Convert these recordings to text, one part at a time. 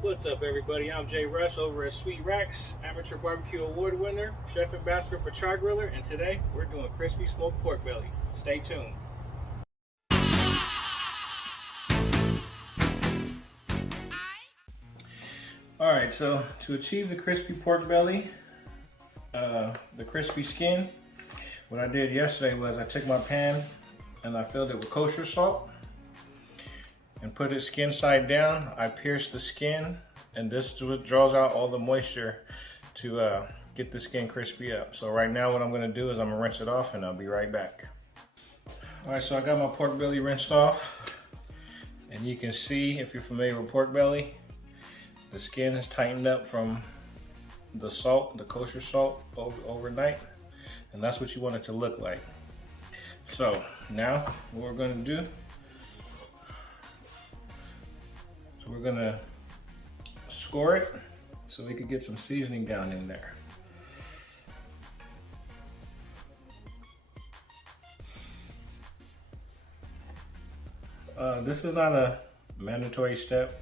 What's up, everybody? I'm Jay Rush over at Sweet Racks, Amateur Barbecue Award winner, Chef Ambassador for Char-Griller, and today we're doing crispy smoked pork belly. Stay tuned. Alright, so to achieve the crispy pork belly, the crispy skin, what I did yesterday was I took my pan and I filled it with kosher salt and put it skin side down. I pierced the skin, and this draws out all the moisture to get the skin crispy up. So right now what I'm gonna do is I'm gonna rinse it off and I'll be right back. All right, so I got my pork belly rinsed off, and you can see, if you're familiar with pork belly, the skin is tightened up from the salt, the kosher salt overnight, and that's what you want it to look like. So now what we're gonna do, we're gonna score it so we could get some seasoning down in there. This is not a mandatory step.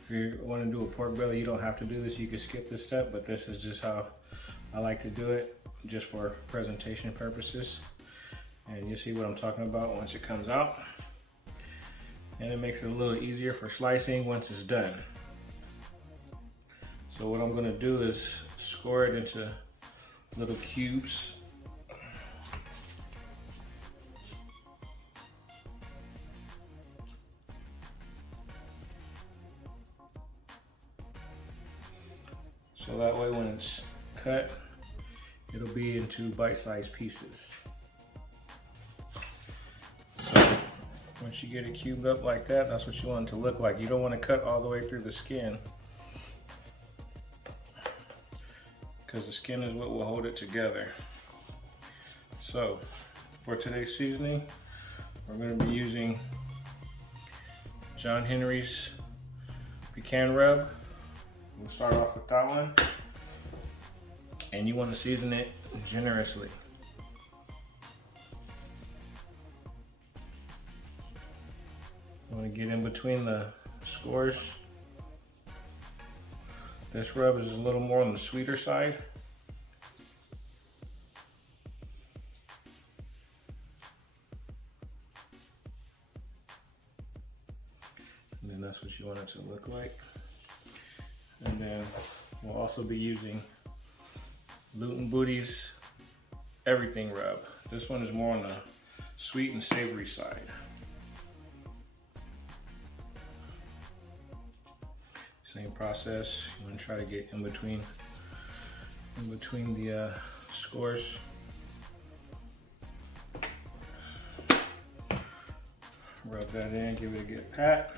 If you want to do a pork belly, you don't have to do this. You can skip this step, but this is just how I like to do it, just for presentation purposes. And you see what I'm talking about once it comes out. And it makes it a little easier for slicing once it's done. So what I'm gonna do is score it into little cubes. So that way when it's cut, it'll be into bite-sized pieces. Once you get it cubed up like that, that's what you want it to look like. You don't want to cut all the way through the skin, because the skin is what will hold it together. So for today's seasoning, we're going to be using John Henry's pecan rub. We'll start off with that one, and you want to season it generously. You want to get in between the scores. This rub is a little more on the sweeter side. And then that's what you want it to look like. And then we'll also be using Luton Booty's Everything Rub. This one is more on the sweet and savory side. Same process. You want to try to get in between the scores. Rub that in, give it a good pat.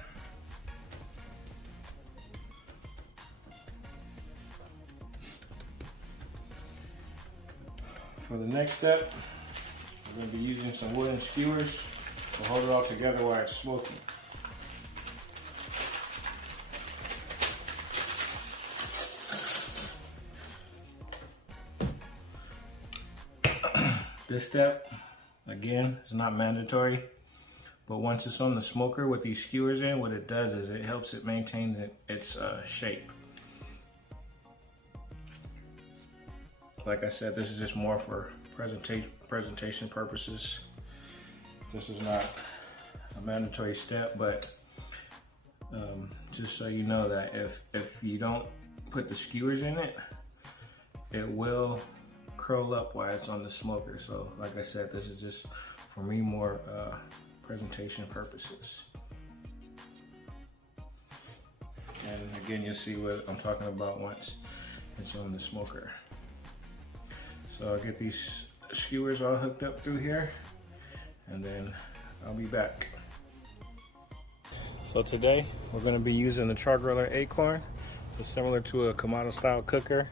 For the next step, we're going to be using some wooden skewers to hold it all together while it's smoking. This step, again, is not mandatory, but once it's on the smoker with these skewers in, what it does is it helps it maintain its shape. Like I said, this is just more for presentation purposes. This is not a mandatory step, but just so you know that if you don't put the skewers in it, it will curl up while it's on the smoker. So like I said, this is just for me more presentation purposes. And again, you'll see what I'm talking about once it's on the smoker. So I'll get these skewers all hooked up through here, and then I'll be back. So today we're going to be using the Char-Griller Akorn. It's similar to a Kamado style cooker.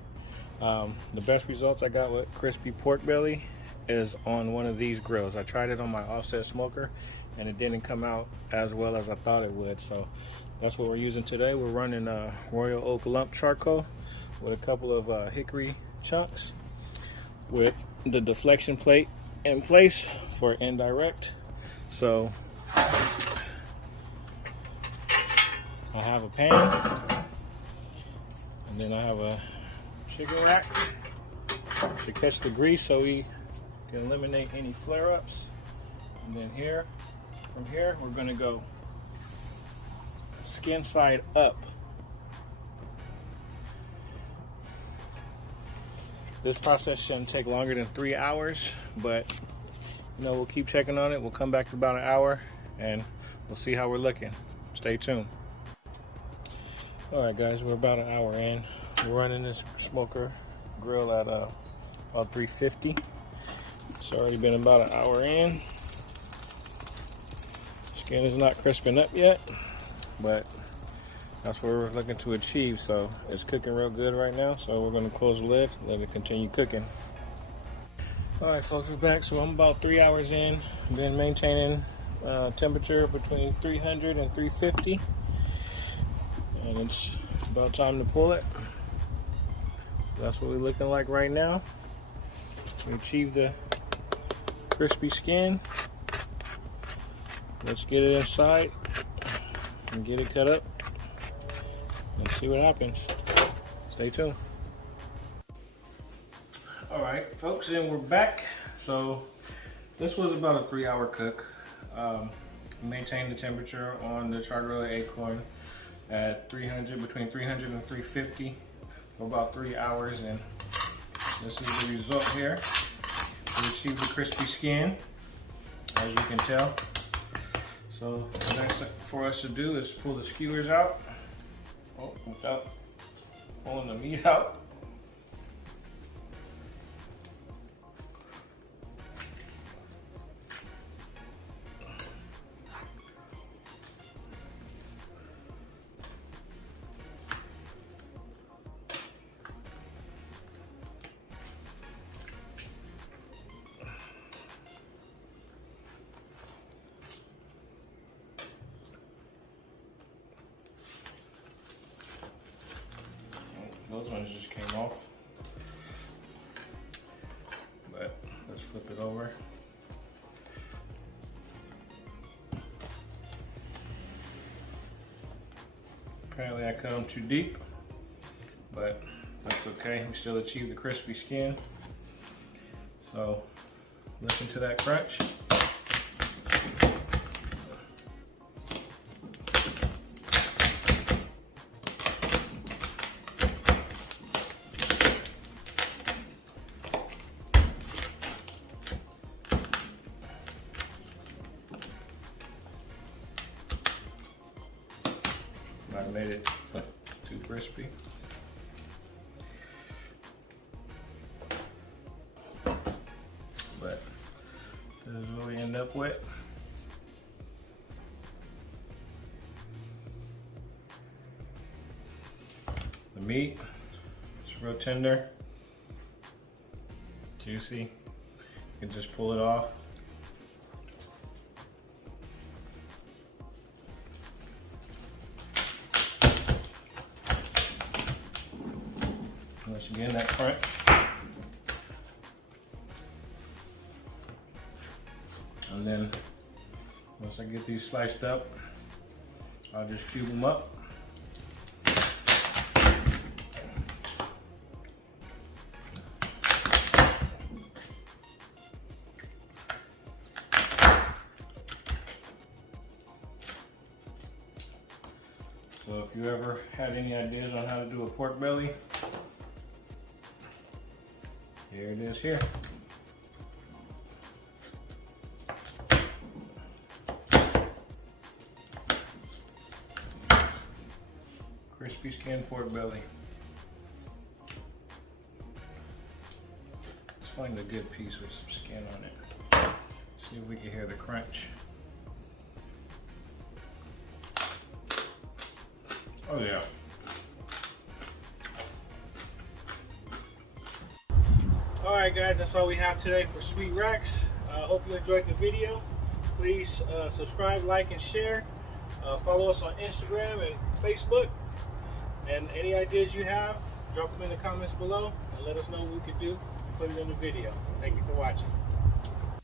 The best results I got with crispy pork belly is on one of these grills. I tried it on my offset smoker and it didn't come out as well as I thought it would. So that's what we're using today. We're running Royal Oak lump charcoal with a couple of hickory chunks, with the deflection plate in place for indirect. So I have a pan And then I have a chicken rack to catch the grease so we can eliminate any flare-ups. And then here, from here, we're gonna go skin side up. This process shouldn't take longer than 3 hours, but you know, we'll keep checking on it. We'll come back to about an hour and we'll see how we're looking. Stay tuned. All right, guys, we're about an hour in. We're running this smoker grill at about 350. It's already been about an hour in. Skin is not crisping up yet, but that's what we're looking to achieve. So it's cooking real good right now. So we're going to close the lid, let it continue cooking. All right, folks, we're back. So I'm about 3 hours in. I've been maintaining temperature between 300 and 350, and it's about time to pull it. That's what we're looking like right now. We achieved the crispy skin. Let's get it inside and get it cut up and see what happens. Stay tuned. All right, folks, and we're back. So this was about a 3 hour cook. Maintain the temperature on the Char-Griller Akorn at 300, between 300 and 350 for about 3 hours, and this is the result here. We achieved the crispy skin, as you can tell. So the next thing for us to do is pull the skewers out. Oh, without pulling the meat out. Those ones just came off, but let's flip it over. Apparently I cut them too deep, but that's okay. We still achieved the crispy skin. So listen to that crunch. I made it too crispy. But this is what we end up with. The meat is real tender, juicy. You can just pull it off. Once again, that crunch. And then once I get these sliced up, I'll just cube them up. So if you ever had any ideas on how to do a pork belly, here it is here. Crispy skin pork belly. Let's find a good piece with some skin on it. See if we can hear the crunch. Oh yeah. Alright guys, that's all we have today for Sweet Rex. Hope you enjoyed the video. Please subscribe, like, and share. Follow us on Instagram and Facebook. And any ideas you have, drop them in the comments below and let us know what we can do and put it in the video. Thank you for watching.